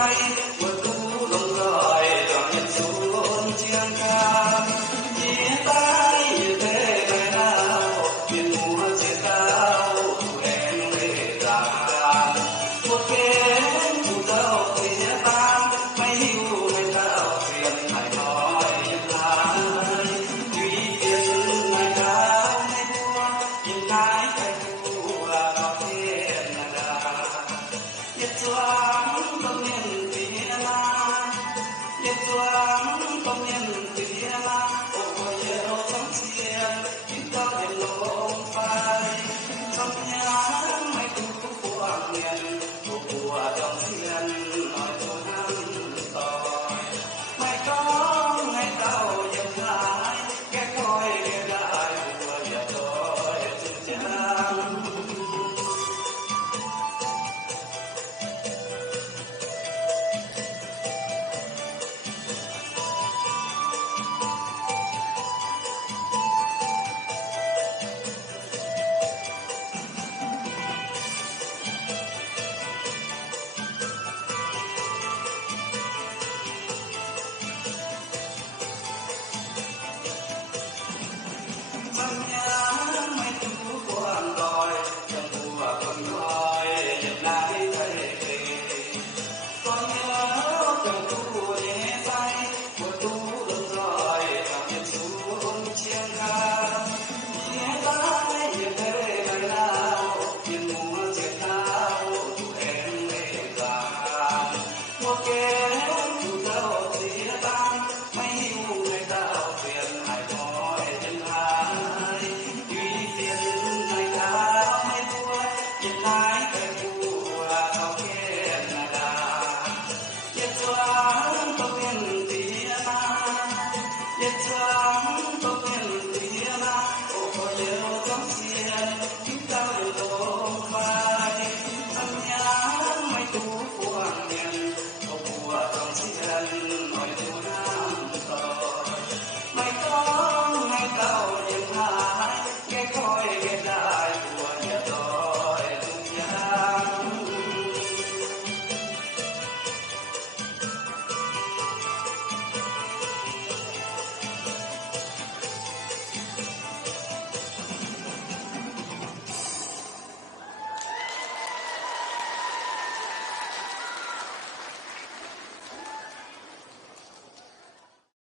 say của tu lòng rồi lòng nhân xuống chiang ca nhẹ tay nhẹ thế ngày nào biển mùa chia tao em về ra một cái tu đâu thì nhẹ tan mấy hiu mấy tao phiền phải nói lại tuy tiền ngày nào ngày mua những cái tu là có tiền là Yết doáng tâm nhân tía la, yết doáng tâm nhân tía la, ôi yêu tâm xiên, ít ta đêm lông phai, tâm nhã mấy tu quang niên, tu của tâm xiên, nói tu năm tỏi, mày có ngày tao dần lại, cái coi cái đại của yết đôi chữ chang. Tâm nhã mấy tu quang đòi, chẳng thua không nói, nhận lại thấy kỳ. Con nhớ cần tu nhẹ tay, của tu được rồi, cảm nhận xuống chiên ca. Nhẹ tay nhẹ thế ngày nào, tiền mùa chiếc nào, tu em về ra. Một cái tu đâu thì tan, mấy hiu người tao phiền ai nói nhân ai. Tuy tiền ngày nào mấy thua, nhân ai cái tu là có khen là. Yết doáng tâm nhân tía la, yết doáng tâm nhân tía la, ôi yêu tâm xiên, chúng ta đều tôm phai. Tâm nhã mấy tu quang niên, của tâm xiên.